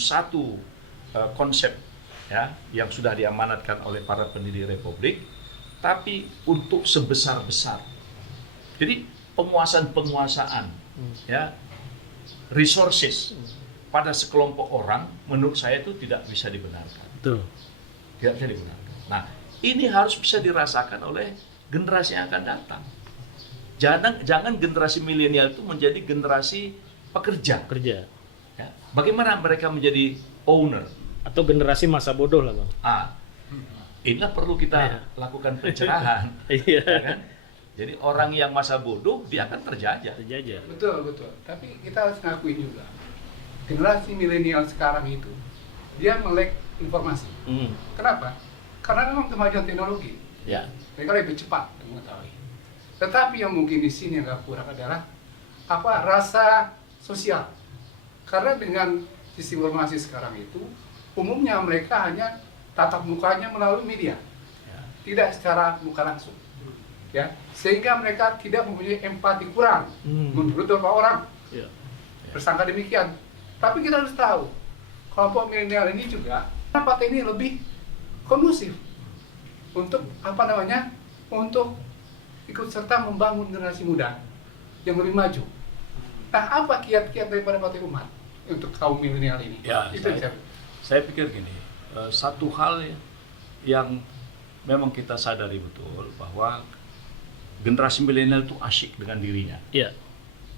satu konsep ya yang sudah diamanatkan oleh para pendiri Republik, tapi untuk sebesar-besar. Jadi penguasaan ya resources pada sekelompok orang menurut saya itu tidak bisa dibenarkan. Betul. Tidak bisa dibenarkan. Nah, ini harus bisa dirasakan oleh generasi yang akan datang. Jangan generasi milenial itu menjadi generasi pekerja. Kerja. Ya. Bagaimana mereka menjadi owner? Atau generasi masa bodoh lah, Bang. Inilah perlu kita lakukan pencerahan. Iya. Ya kan? Jadi orang yang masa bodoh dia akan terjajah. Terjajah. Betul. Tapi kita harus ngakuin juga, generasi milenial sekarang itu dia melek informasi. Kenapa? Karena memang kemajuan teknologi. Ya. Mereka lebih cepat mengetahui. Tetapi yang mungkin di sini agak kurang adalah rasa sosial. Karena dengan sistem informasi sekarang itu, umumnya mereka hanya tatap mukanya melalui media, tidak secara muka langsung. Ya, sehingga mereka tidak mempunyai empati kurang menurut beberapa orang. Bersangka demikian. Tapi kita harus tahu, kelompok milenial ini juga tempat ini lebih kondusif untuk untuk ikut serta membangun generasi muda yang lebih maju. Nah, apa kiat-kiat daripada Partai Umat untuk kaum milenial ini? Ya, saya pikir gini, satu hal yang memang kita sadari betul bahwa generasi milenial itu asyik dengan dirinya. Iya.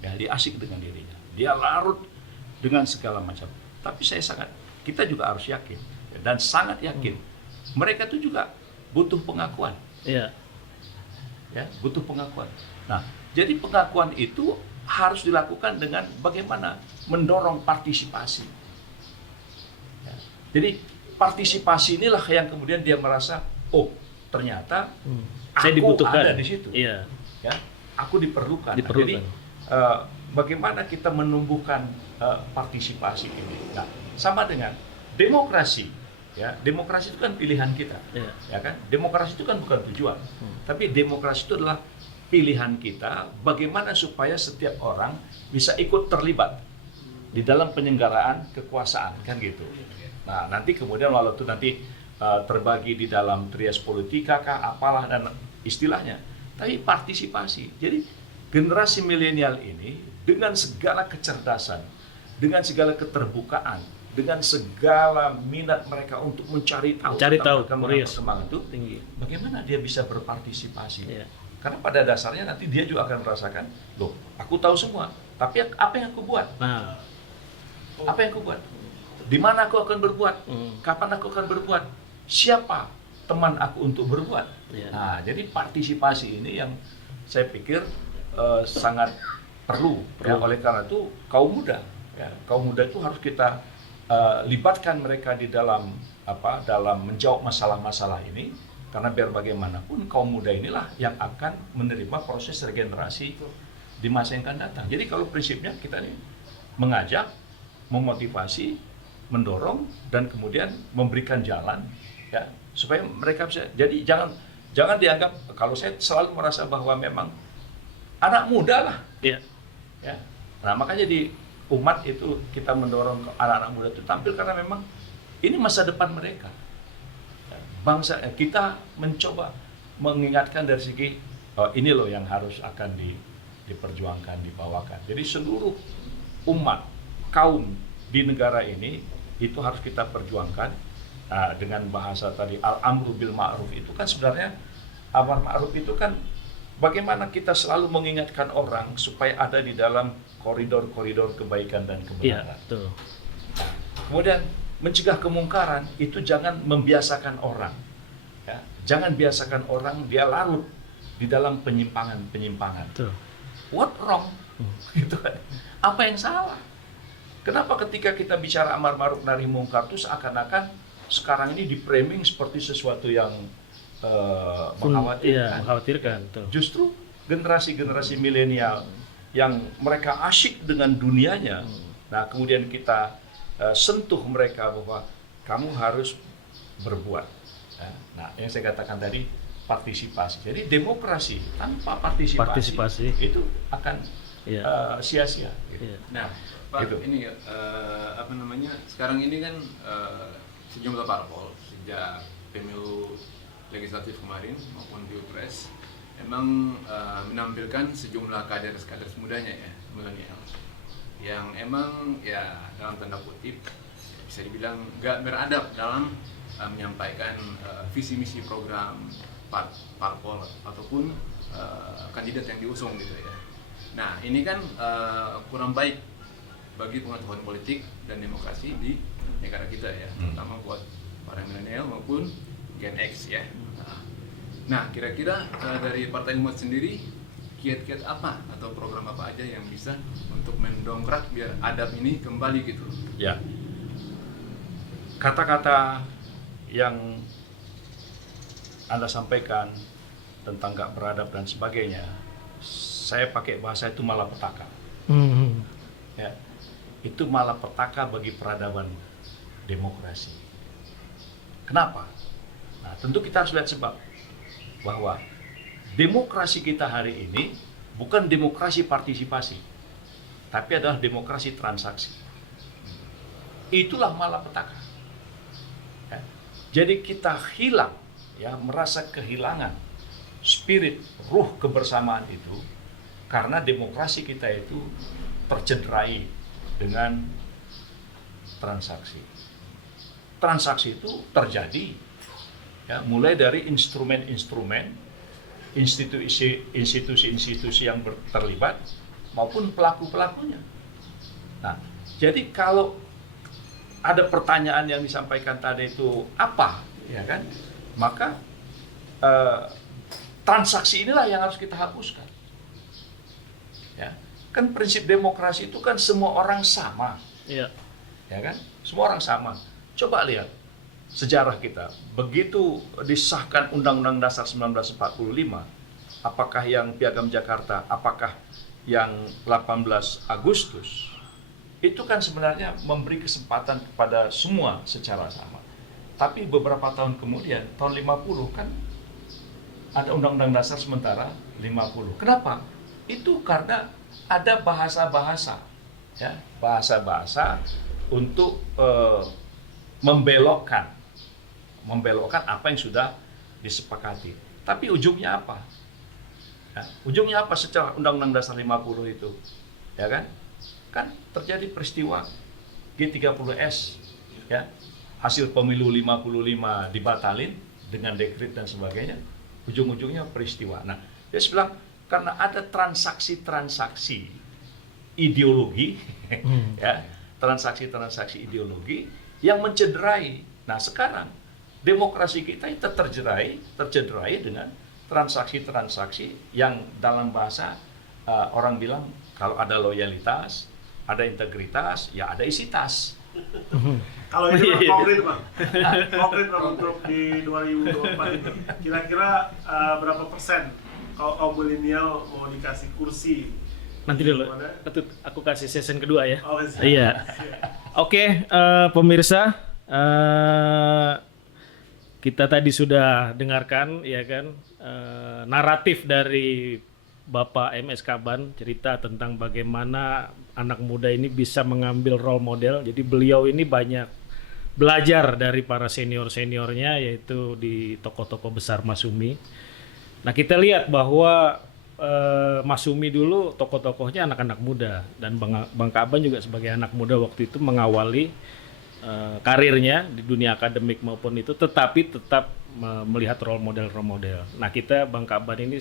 Ya, dia asyik dengan dirinya. Dia larut dengan segala macam. Tapi kita juga harus yakin dan sangat yakin mereka itu juga butuh pengakuan. Iya. Ya, butuh pengakuan. Nah, jadi pengakuan itu harus dilakukan dengan bagaimana mendorong partisipasi. Ya, jadi partisipasi inilah yang kemudian dia merasa, oh ternyata saya dibutuhkan. Ada di situ. Iya. Ya, aku diperlukan. Diperlukan. Jadi bagaimana kita menumbuhkan partisipasi ini? Nah, sama dengan demokrasi. Ya, demokrasi itu kan pilihan kita, ya kan? Demokrasi itu kan bukan tujuan, tapi demokrasi itu adalah pilihan kita. Bagaimana supaya setiap orang bisa ikut terlibat di dalam penyelenggaraan kekuasaan, kan gitu. Nah, nanti kemudian walau itu nanti terbagi di dalam trias politika kah, apalah dan istilahnya, tapi partisipasi. Jadi generasi milenial ini dengan segala kecerdasan, dengan segala keterbukaan, dengan segala minat mereka untuk mencari tahu perkembangan itu tinggi. Bagaimana dia bisa berpartisipasi? Yeah. Karena pada dasarnya nanti dia juga akan merasakan, loh, aku tahu semua, tapi apa yang aku buat? Nah, apa yang aku buat? Di mana aku akan berbuat? Kapan aku akan berbuat? Siapa teman aku untuk berbuat? Yeah. Nah, jadi partisipasi ini yang saya pikir sangat perlu. Ya, oleh karena itu kaum muda itu harus kita libatkan mereka di dalam menjawab masalah-masalah ini, karena biar bagaimanapun kaum muda inilah yang akan menerima proses regenerasi di masa yang akan datang. Jadi kalau prinsipnya kita ini mengajak, memotivasi, mendorong dan kemudian memberikan jalan ya supaya mereka bisa. Jadi jangan dianggap, kalau saya selalu merasa bahwa memang anak muda lah. Iya. Ya. Nah, makanya di umat itu kita mendorong anak-anak muda itu tampil karena memang ini masa depan mereka. Bangsa kita mencoba mengingatkan dari segi ini loh yang harus akan diperjuangkan, dibawakan. Jadi seluruh umat, kaum di negara ini itu harus kita perjuangkan dengan bahasa tadi al-amru bil ma'ruf itu kan sebenarnya amar ma'ruf itu kan bagaimana kita selalu mengingatkan orang supaya ada di dalam koridor-koridor kebaikan dan kebenaran. Iya, betul. Nah, kemudian mencegah kemungkaran itu jangan membiasakan orang. Ya, jangan biasakan orang dia larut di dalam penyimpangan. Betul. What wrong? Gitu kan. Apa yang salah? Kenapa ketika kita bicara amar ma'ruf nahi mungkar itu seakan-akan sekarang ini di-framing seperti sesuatu yang mengkhawatirkan. Iya, mengkhawatirkan. Betul. Justru generasi-generasi milenial yang mereka asyik dengan dunianya, nah kemudian kita sentuh mereka bahwa kamu harus berbuat. Nah, yang saya katakan tadi partisipasi. Jadi demokrasi tanpa partisipasi. itu akan sia-sia. Gitu. Iya. Nah, Pak, Gitu. ini apa namanya? Sekarang ini kan sejumlah parpol sejak pemilu legislatif kemarin maupun pilpres emang menampilkan sejumlah kader mudanya ya, milenial, yang emang ya dalam tanda kutip bisa dibilang nggak beradab dalam menyampaikan visi misi program parpol ataupun kandidat yang diusung gitu ya. Nah ini kan kurang baik bagi pengetahuan politik dan demokrasi di negara kita ya, terutama buat para milenial maupun Gen X ya. Nah kira-kira dari Partai Umat sendiri kiat-kiat apa atau program apa aja yang bisa untuk mendongkrak biar adab ini kembali gitu? Ya, kata-kata yang Anda sampaikan tentang nggak beradab dan sebagainya, saya pakai bahasa itu malapetaka. Ya, itu malapetaka bagi peradaban demokrasi. Kenapa? Nah, tentu kita harus lihat sebab bahwa demokrasi kita hari ini bukan demokrasi partisipasi, tapi adalah demokrasi transaksi. Itulah malapetaka. Ya. Jadi kita hilang, ya, merasa kehilangan spirit, ruh kebersamaan itu karena demokrasi kita itu tercederai dengan transaksi. Transaksi itu terjadi, ya, mulai dari instrumen-instrumen, institusi-institusi yang terlibat maupun pelaku-pelakunya. Nah, jadi kalau ada pertanyaan yang disampaikan tadi itu apa, ya kan? Maka transaksi inilah yang harus kita hapuskan. Ya, kan prinsip demokrasi itu kan semua orang sama, Iya. ya kan? Semua orang sama. Coba lihat sejarah kita. Begitu disahkan Undang-Undang Dasar 1945, apakah yang Piagam Jakarta, apakah yang 18 Agustus, itu kan sebenarnya memberi kesempatan kepada semua secara sama. Tapi beberapa tahun kemudian, tahun 50 kan ada Undang-Undang Dasar sementara 50. Kenapa? Itu karena ada bahasa-bahasa, ya, bahasa-bahasa untuk membelokkan apa yang sudah disepakati. Tapi ujungnya apa? Ya, ujungnya apa secara Undang-Undang Dasar 50 itu? Ya kan? Kan terjadi peristiwa G30S, ya. Hasil pemilu 55 dibatalin dengan dekret dan sebagainya. Ujung-ujungnya peristiwa. Nah, dia bilang karena ada transaksi-transaksi ideologi, ya, transaksi-transaksi ideologi yang mencederai. Nah, sekarang demokrasi kita itu tercederai dengan transaksi-transaksi yang dalam bahasa orang bilang kalau ada loyalitas, ada integritas, ya ada isi tas. Kalau ini Bang, konkret Bang, konkret Bang untuk di 2024 itu, kira-kira berapa persen kalau kaum milenial mau dikasih kursi? Nanti dulu. Gimana? Aku kasih season kedua ya. Oh, siap. Iya. Siap. Oke, pemirsa, kita tadi sudah dengarkan, ya kan, naratif dari Bapak MS Kaban, cerita tentang bagaimana anak muda ini bisa mengambil role model. Jadi beliau ini banyak belajar dari para senior-seniornya, yaitu di tokoh-tokoh besar Masumi. Nah, kita lihat bahwa Masumi dulu tokoh-tokohnya anak-anak muda, dan Bang Kaban juga sebagai anak muda waktu itu mengawali karirnya di dunia akademik maupun itu, tetapi tetap melihat role model. Nah, kita Bang Kaban ini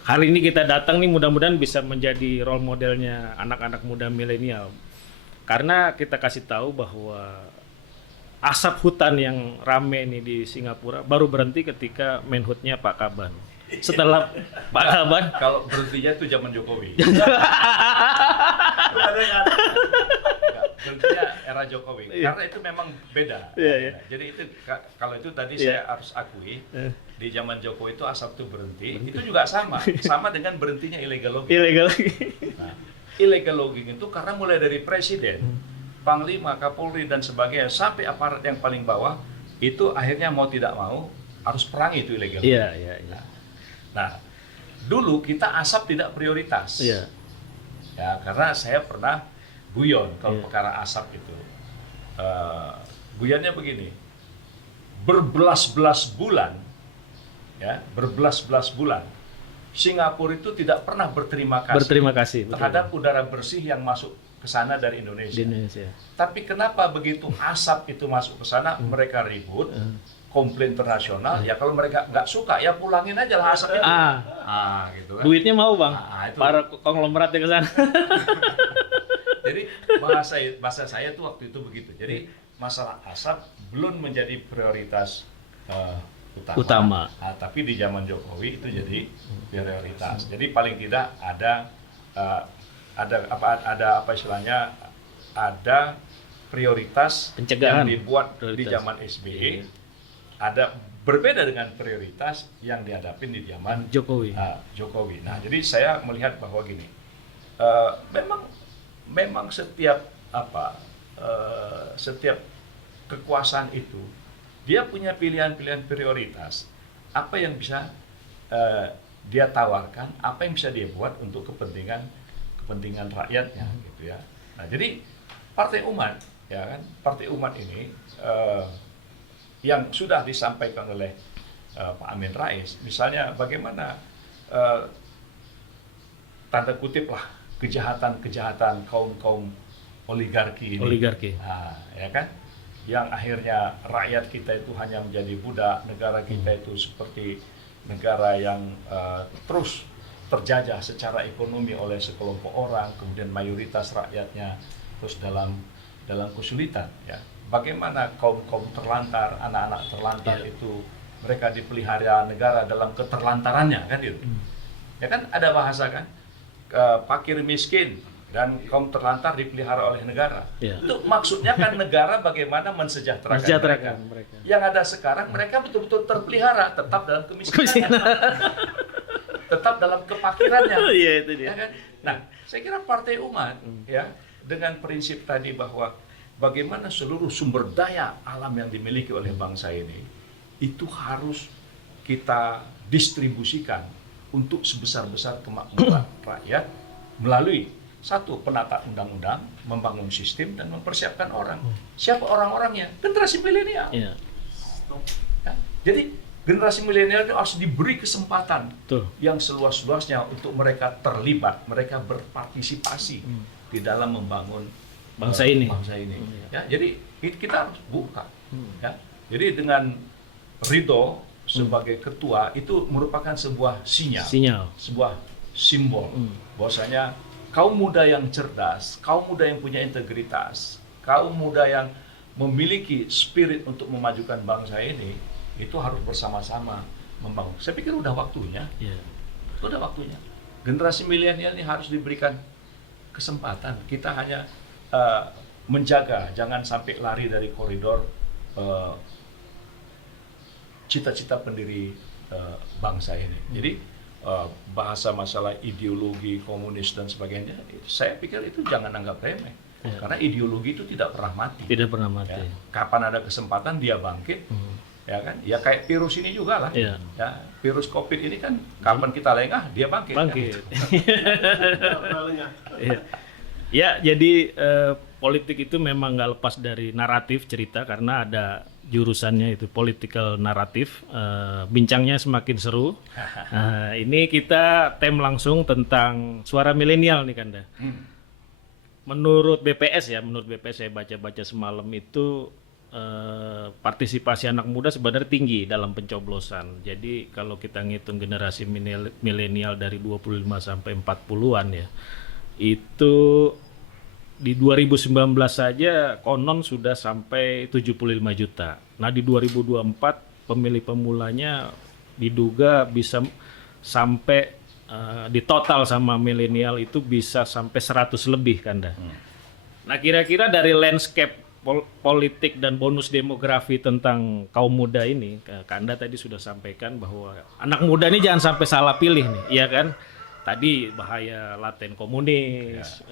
hari ini kita datang nih, mudah-mudahan bisa menjadi role modelnya anak-anak muda milenial. Karena kita kasih tahu bahwa asap hutan yang rame ini di Singapura baru berhenti ketika menhutnya Pak Kaban. Setelah Pak Kaban, Kalau berhentinya itu zaman Jokowi. Berhentinya era Jokowi. Karena itu memang beda. Iya, iya. Jadi itu kalau itu tadi Iya. saya harus akui, di zaman Jokowi itu asap itu berhenti. Itu juga sama dengan berhentinya illegal logging. ilegal. Nah, illegal logging itu karena mulai dari presiden, panglima, kapolri dan sebagainya sampai aparat yang paling bawah itu akhirnya mau tidak mau harus perangi itu illegal logging. Iya. Nah, dulu kita asap tidak prioritas. Iya. Ya, karena saya pernah guyon kalau Iya. perkara asap itu. Guyonnya begini, berbelas-belas bulan, ya, berbelas-belas bulan, Singapura itu tidak pernah berterima kasih betul. terhadap udara bersih yang masuk ke sana dari Di Indonesia. Indonesia. Tapi kenapa begitu asap itu masuk ke sana, mereka ribut, komplain internasional, ya kalau mereka nggak suka, ya pulangin aja lah asap itu. Gitu kan. Duitnya mau bang, Itu. para konglomerat yang ke sana. Jadi bahasa saya tuh waktu itu begitu. Jadi masalah asap belum menjadi prioritas utama. Tapi di zaman Jokowi itu jadi prioritas. Jadi paling tidak ada apa istilahnya, ada prioritas Pencegahan. yang dibuat di Prioritas. zaman SBY. Ada berbeda dengan prioritas yang dihadapi di zaman Jokowi. Jokowi. Nah, jadi saya melihat bahwa gini, memang setiap kekuasaan itu dia punya pilihan-pilihan prioritas. Apa yang bisa dia tawarkan, apa yang bisa dia buat untuk kepentingan rakyatnya, gitu ya. Nah, jadi Partai Umat, ya kan, Partai Umat ini yang sudah disampaikan oleh Pak Amin Rais, misalnya bagaimana tanda kutip lah kejahatan kaum oligarki ini. Nah, ya kan, yang akhirnya rakyat kita itu hanya menjadi budak, negara kita itu seperti negara yang terus terjajah secara ekonomi oleh sekelompok orang, kemudian mayoritas rakyatnya terus dalam kesulitan, ya. Bagaimana kaum terlantar, anak-anak terlantar itu mereka dipelihara negara dalam keterlantarannya, kan itu. Ya kan ada bahasa kan, fakir miskin dan kaum terlantar dipelihara oleh negara. Ya. Itu maksudnya kan negara bagaimana mensejahterakan mereka. Yang ada sekarang mereka betul-betul terpelihara, tetap dalam kemiskinan, tetap dalam kefakirannya. Iya, itu dia. Ya kan? Nah, saya kira Partai Umat ya dengan prinsip tadi bahwa bagaimana seluruh sumber daya alam yang dimiliki oleh bangsa ini itu harus kita distribusikan untuk sebesar-besar kemakmuran rakyat melalui satu, penata undang-undang, membangun sistem dan mempersiapkan orang. Siapa orang-orangnya? Generasi milenial. Iya. Ya, jadi generasi milenial itu harus diberi kesempatan Tuh. yang seluas-luasnya untuk mereka terlibat, mereka berpartisipasi di dalam membangun Bangsa ini. Ya, jadi kita harus buka. Ya. Jadi dengan Ridho sebagai ketua itu merupakan sebuah sinyal. Sebuah simbol bahwasanya kaum muda yang cerdas, kaum muda yang punya integritas, kaum muda yang memiliki spirit untuk memajukan bangsa ini itu harus bersama-sama membangun. Saya pikir udah waktunya. Udah waktunya. Generasi milenial ini harus diberikan kesempatan. Kita hanya menjaga jangan sampai lari dari koridor cita-cita pendiri bangsa ini. Jadi bahasa masalah ideologi komunis dan sebagainya, saya pikir itu jangan anggap remeh. Karena ideologi itu tidak pernah mati. Tidak pernah mati. Ya. Kapan ada kesempatan dia bangkit, ya kan? Ya kayak virus ini juga lah. Ya, virus COVID ini kan kapan kita lengah dia bangkit. Ya, jadi politik itu memang nggak lepas dari naratif cerita karena ada jurusannya itu political naratif. Bincangnya semakin seru. Ini kita tem langsung tentang suara milenial nih Kanda. Menurut BPS saya baca-baca semalam itu partisipasi anak muda sebenarnya tinggi dalam pencoblosan. Jadi kalau kita ngitung generasi milenial dari 25 sampai 40-an ya, itu di 2019 saja konon sudah sampai 75 juta. Nah di 2024 pemilih pemulanya diduga bisa sampai di total sama milenial itu bisa sampai 100 lebih Kanda. Nah kira-kira dari landscape politik dan bonus demografi tentang kaum muda ini, Kanda tadi sudah sampaikan bahwa anak muda ini jangan sampai salah pilih nih, iya kan? Tadi bahaya laten komunis,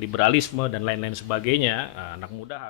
liberalisme dan lain-lain sebagainya. Anak muda